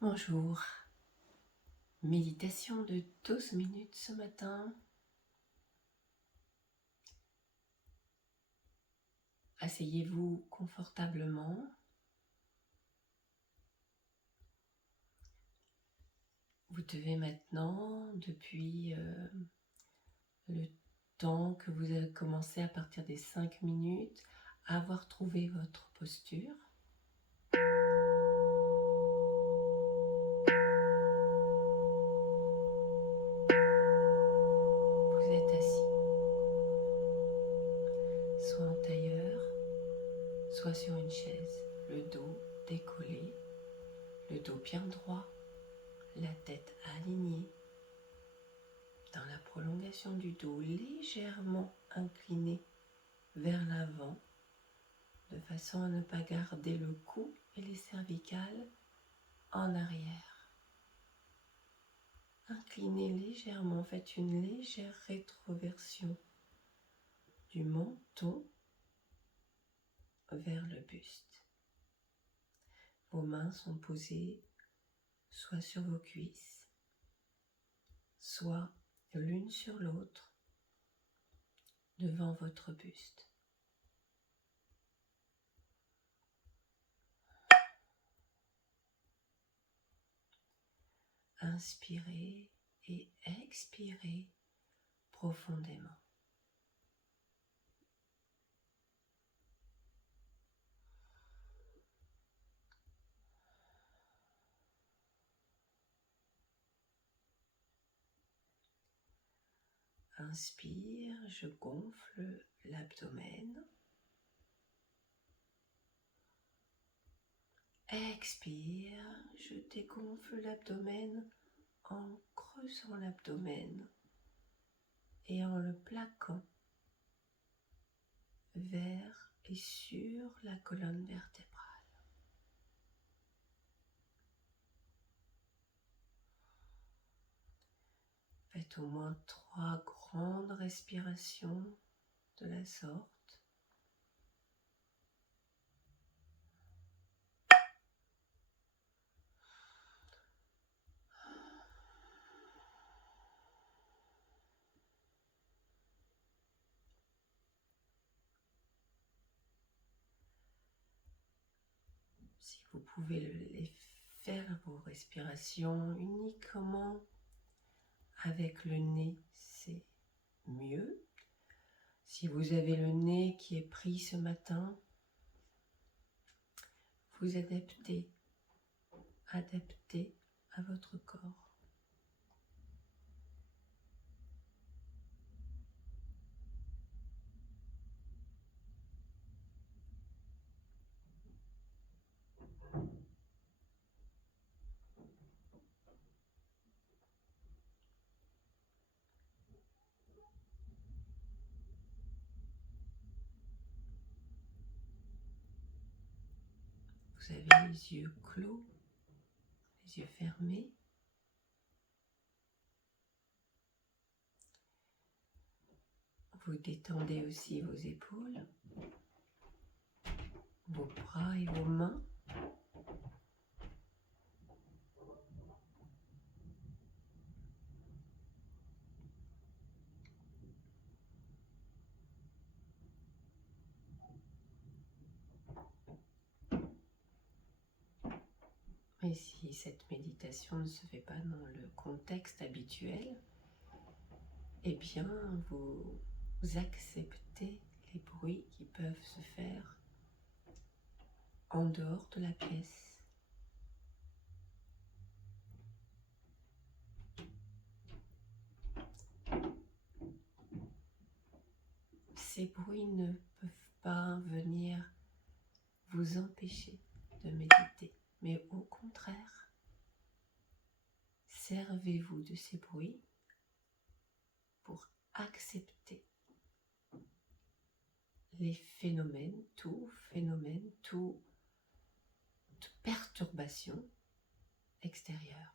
Bonjour, méditation de 12 minutes ce matin. Asseyez-vous confortablement. Vous devez maintenant, depuis le temps que vous avez commencé à partir des 5 minutes, avoir trouvé votre posture. Vous êtes assis, soit en tailleur, soit sur une chaise, le dos décollé, le dos bien droit, la tête alignée, dans la prolongation du dos, légèrement incliné vers l'avant, de façon à ne pas garder le cou et les cervicales en arrière. Inclinez légèrement, faites une légère rétroversion du menton vers le buste. Vos mains sont posées soit sur vos cuisses, soit l'une sur l'autre devant votre buste. Inspirez et expirez profondément. Inspire, je gonfle l'abdomen. Expire, je dégonfle l'abdomen en creusant l'abdomen et en le plaquant vers et sur la colonne vertébrale. Faites au moins 3 grandes respirations de la sorte. Si vous pouvez les faire, vos respirations uniquement avec le nez, c'est mieux. Si vous avez le nez qui est pris ce matin, vous adaptez à votre corps. Vous avez les yeux clos, les yeux fermés. Vous détendez aussi vos épaules, vos bras et vos mains. Et si cette méditation ne se fait pas dans le contexte habituel, eh bien vous acceptez les bruits qui peuvent se faire en dehors de la pièce. Ces bruits ne peuvent pas venir vous empêcher de méditer, mais au contraire, servez-vous de ces bruits pour accepter les phénomènes, toute perturbation extérieure.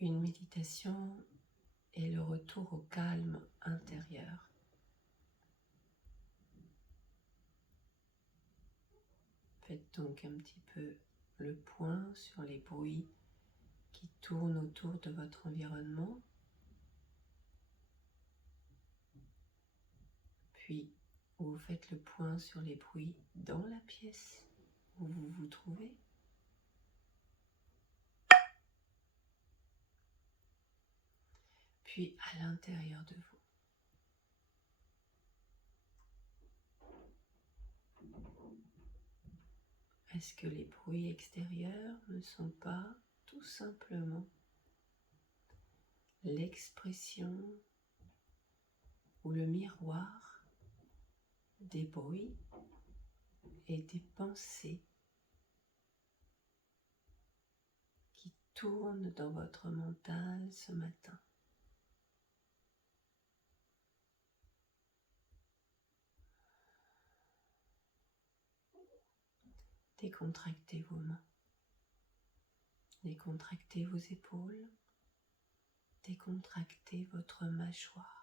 Une méditation est le retour au calme intérieur. Faites donc un petit peu le point sur les bruits qui tournent autour de votre environnement. Puis, vous faites le point sur les bruits dans la pièce où vous vous trouvez. Puis, à l'intérieur de vous. Est-ce que les bruits extérieurs ne sont pas tout simplement l'expression ou le miroir des bruits et des pensées qui tournent dans votre mental ce matin? Décontractez vos mains, décontractez vos épaules, décontractez votre mâchoire.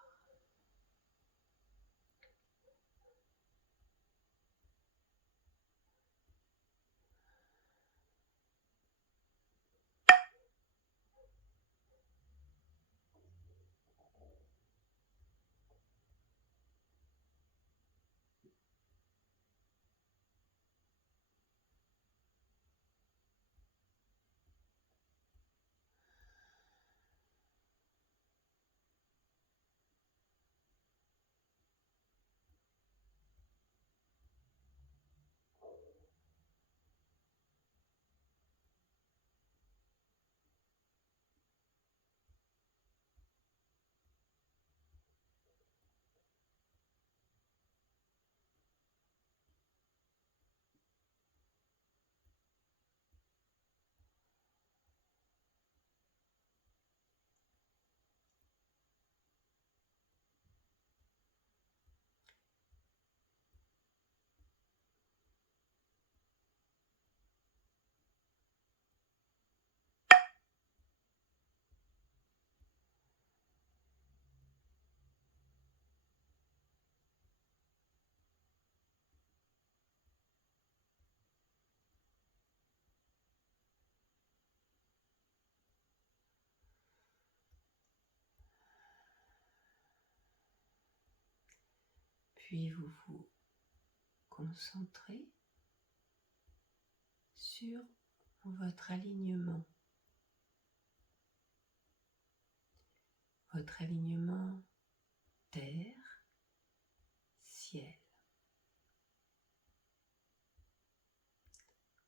Puis vous vous concentrez sur votre alignement terre, ciel.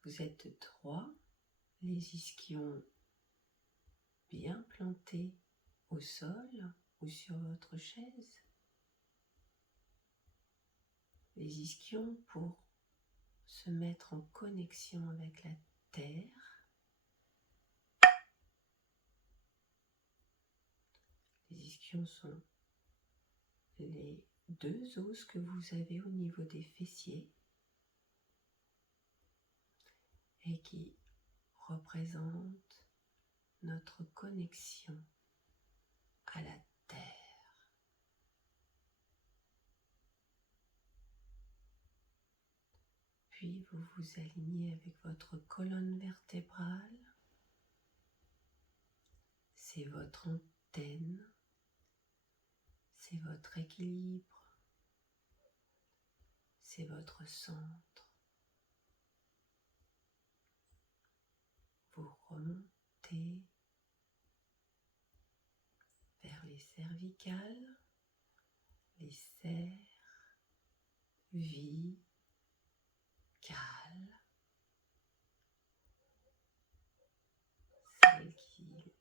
Vous êtes trois, les ischions bien plantés au sol ou sur votre chaise. Les ischions pour se mettre en connexion avec la terre. Les ischions sont les deux os que vous avez au niveau des fessiers et qui représentent notre connexion à la terre. Puis vous vous alignez avec votre colonne vertébrale. C'est votre antenne, c'est votre équilibre, c'est votre centre. Vous remontez vers les cervicales, les cervicales, celles qui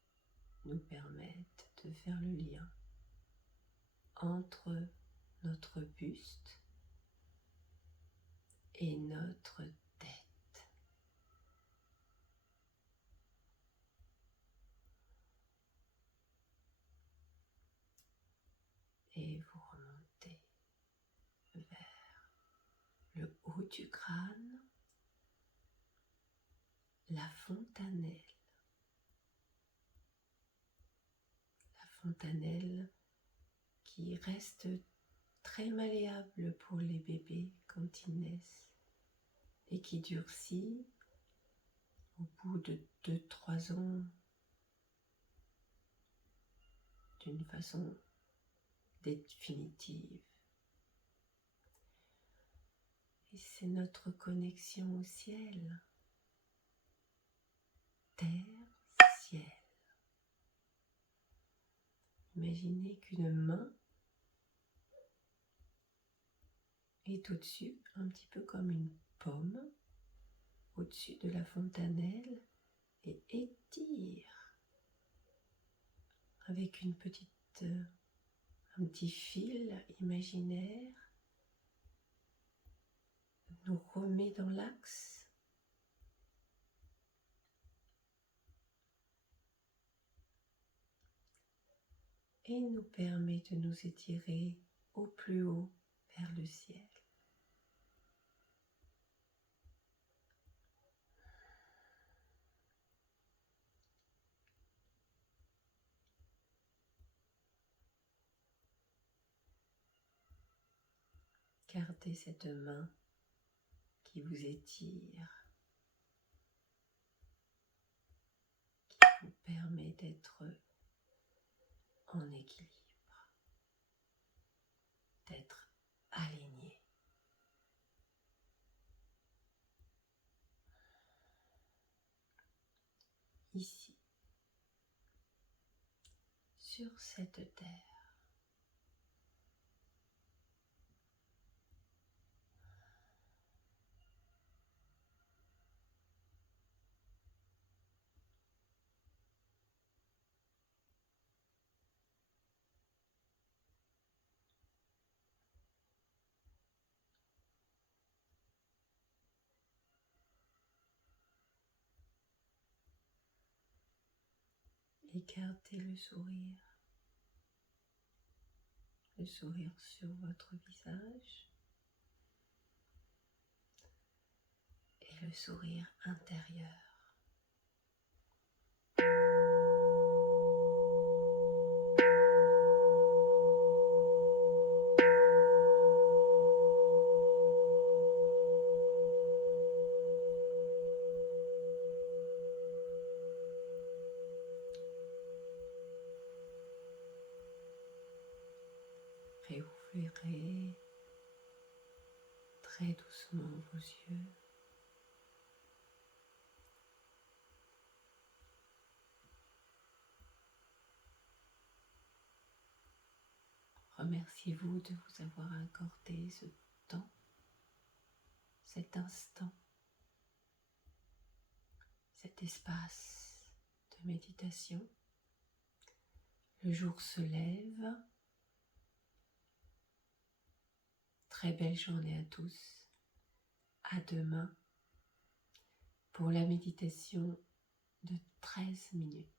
nous permettent de faire le lien entre notre buste et notre tête. Et vous remontez vers le haut du crâne, la fontanelle, fontanelle qui reste très malléable pour les bébés quand ils naissent et qui durcit au bout de 2-3 ans d'une façon définitive. Et c'est notre connexion au ciel, terre, ciel. Imaginez qu'une main est au-dessus, un petit peu comme une pomme, au-dessus de la fontanelle et étire avec un petit fil imaginaire, nous remet dans l'axe et nous permet de nous étirer au plus haut vers le ciel. Gardez cette main qui vous étire, qui vous permet d'être en équilibre, d'être aligné. Ici, sur cette terre. Et gardez le sourire sur votre visage et le sourire intérieur. Réouvrirez très doucement vos yeux. Remerciez-vous de vous avoir accordé ce temps, cet instant, cet espace de méditation. Le jour se lève. Très belle journée à tous. À demain pour la méditation de 13 minutes.